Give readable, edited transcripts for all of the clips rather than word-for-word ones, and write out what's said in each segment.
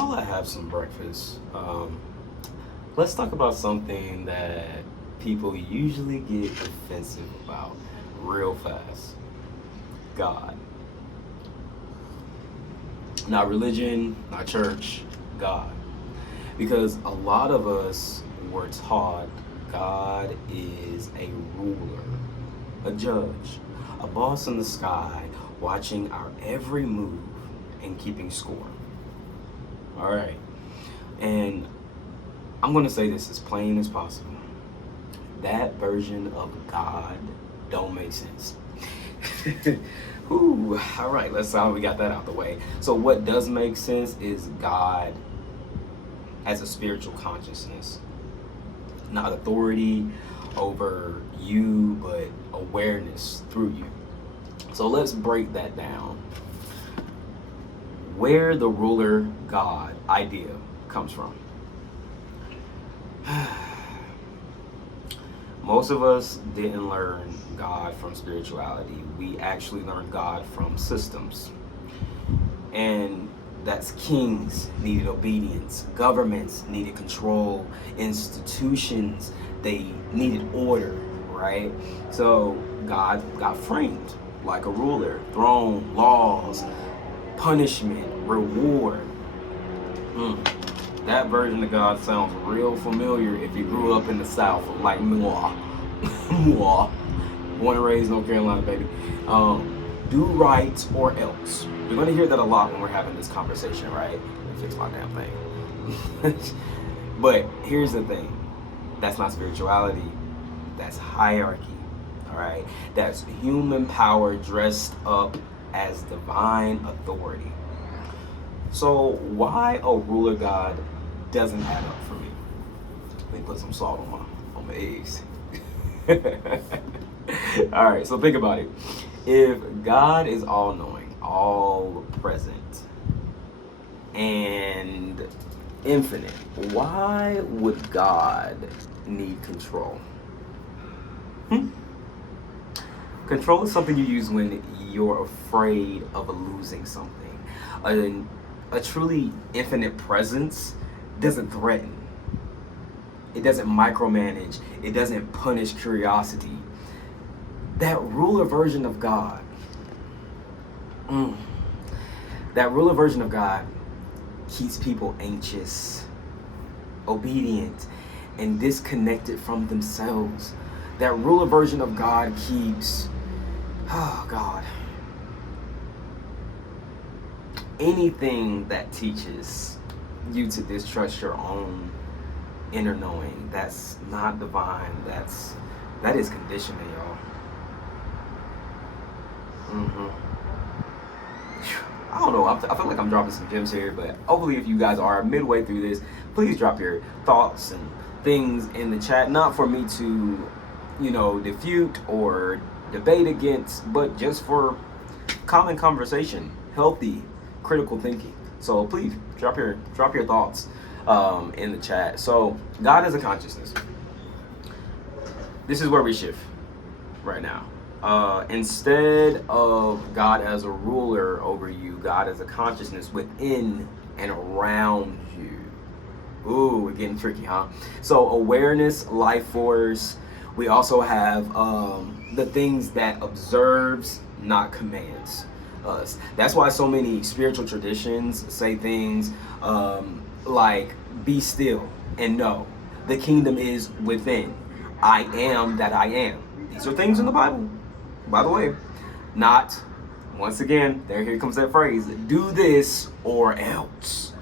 while I have some breakfast, let's talk about something that people usually get offensive about real fast. God. Not religion, not church, God. Because a lot of us were taught God is a ruler, a judge, a boss in the sky watching our every move and keeping score. All right. And I'm going to say this as plain as possible. That version of God don't make sense. Ooh, all right, let's see how we got that out the way. So what does make sense is God as a spiritual consciousness, not authority over you, but awareness through you. So let's break that down. Where the ruler God idea comes from. Most of us didn't learn God from spirituality. We actually learned God from systems. And that's kings needed obedience, governments needed control, institutions, they needed order, right? So God got framed like a ruler, throne, laws, punishment, reward. That version of God sounds real familiar if you grew up in the South, like moi. Moi. Born and raised North Carolina, baby. Do right or else. You're going to hear that a lot when we're having this conversation, right? Let me fix my damn thing. But here's the thing. That's not spirituality. That's hierarchy, all right? That's human power dressed up as divine authority. So why a ruler God doesn't add up for me? Let me put some salt on my eggs. All right, so think about it. If God is all-knowing, all-present, and infinite, why would God need control? Control is something you use when you're afraid of losing something. A truly infinite presence doesn't threaten. It doesn't micromanage. It doesn't punish curiosity. That ruler version of God, that ruler version of God keeps people anxious, obedient, and disconnected from themselves. That ruler version of God keeps, oh God, anything that teaches you to distrust your own inner knowing, that's not divine. That is conditioning, y'all. I don't know. I feel like I'm dropping some gems here, but hopefully, if you guys are midway through this, please drop your thoughts and things in the chat. Not for me to, defute or debate against, but just for common conversation, healthy, critical thinking. So please drop your thoughts in the chat. So God is a consciousness. This is where we shift right now. Instead of God as a ruler over you, God as a consciousness within and around you. Ooh, we're getting tricky, huh? So awareness, life force. We also have the things that observes, not commands us. That's why so many spiritual traditions say things like, be still and know the kingdom is within. I am that I am. These are things in the Bible, by the way. Not, once again, here comes that phrase, do this or else.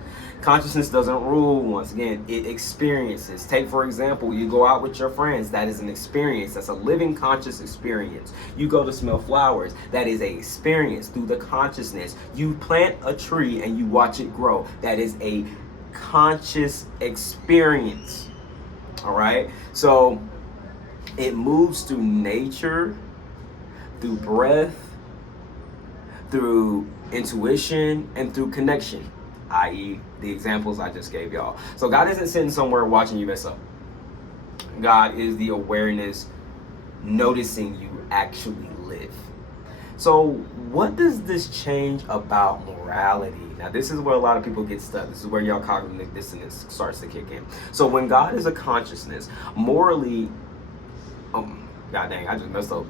Consciousness doesn't rule, once again, it experiences. Take, for example, you go out with your friends, that is an experience. That's a living conscious experience. You go to smell flowers, that is an experience through the consciousness. You plant a tree and you watch it grow, that is a conscious experience. All right? So it moves through nature, through breath, through intuition, and through connection, i.e. the examples I just gave y'all. So God isn't sitting somewhere watching you mess up. God is the awareness noticing you actually live. So what does this change about morality? Now, this is where a lot of people get stuck. This is where your cognitive dissonance starts to kick in. So when God is a consciousness, morally, god dang, I just messed up.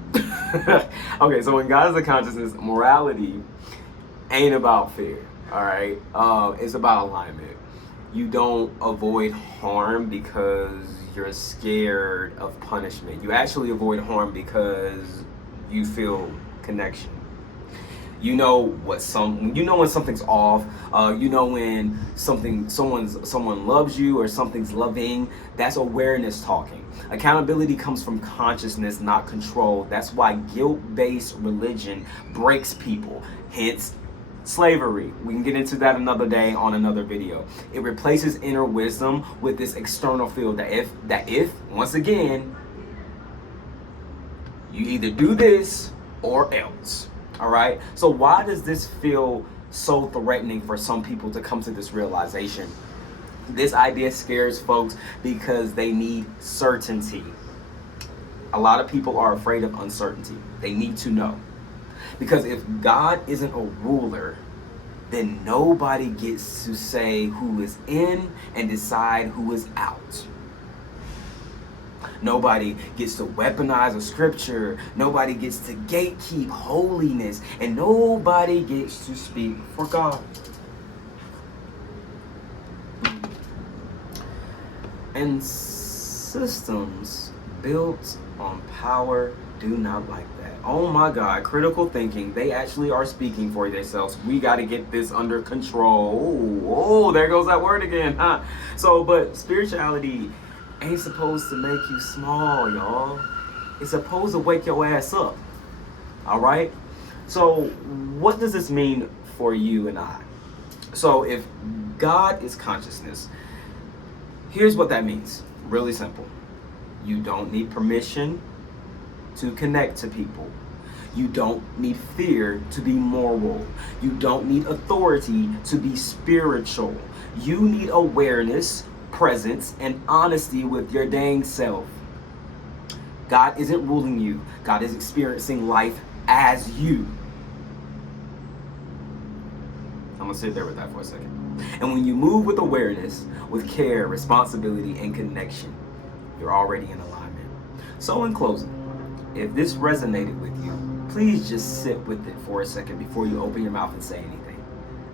Okay, so when God is a consciousness, morality ain't about fear. All right, it's about alignment. You don't avoid harm because you're scared of punishment. You actually avoid harm because you feel connection. You know when something's off. You know when someone loves you or something's loving. That's awareness talking. Accountability comes from consciousness, not control. That's why guilt-based religion breaks people. Hence slavery. We can get into that another day on another video. It replaces inner wisdom with this external field that if once again you either do this or else. All right. So why does this feel so threatening for some people to come to this realization? This idea scares folks because they need certainty. A lot of people are afraid of uncertainty. They need to know. Because if God isn't a ruler, then nobody gets to say who is in and decide who is out. Nobody gets to weaponize a scripture. Nobody gets to gatekeep holiness. And nobody gets to speak for God. And systems built on power do not like that. Oh my God, critical thinking. They actually are speaking for themselves. We got to get this under control. Oh, there goes that word again, huh? So, but spirituality ain't supposed to make you small, y'all. It's supposed to wake your ass up. All right? So, what does this mean for you and I? So, if God is consciousness, here's what that means. Really simple. You don't need permission to connect to people. You don't need fear to be moral. You don't need authority to be spiritual. You need awareness, presence, and honesty with your dang self. God isn't ruling you. God is experiencing life as you. I'm gonna sit there with that for a second. And when you move with awareness, with care, responsibility, and connection, you're already in alignment. So in closing, if this resonated with you, please just sit with it for a second before you open your mouth and say anything.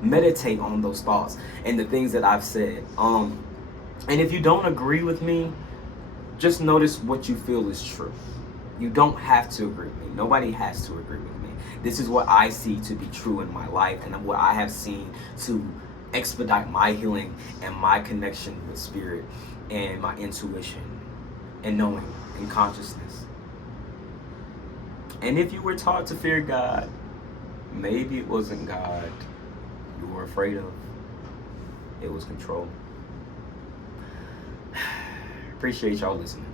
Meditate on those thoughts and the things that I've said. And if you don't agree with me, just notice what you feel is true. You don't have to agree with me. Nobody has to agree with me. This is what I see to be true in my life and what I have seen to expedite my healing and my connection with spirit and my intuition and knowing and consciousness. And if you were taught to fear God, maybe it wasn't God you were afraid of. It was control. Appreciate y'all listening.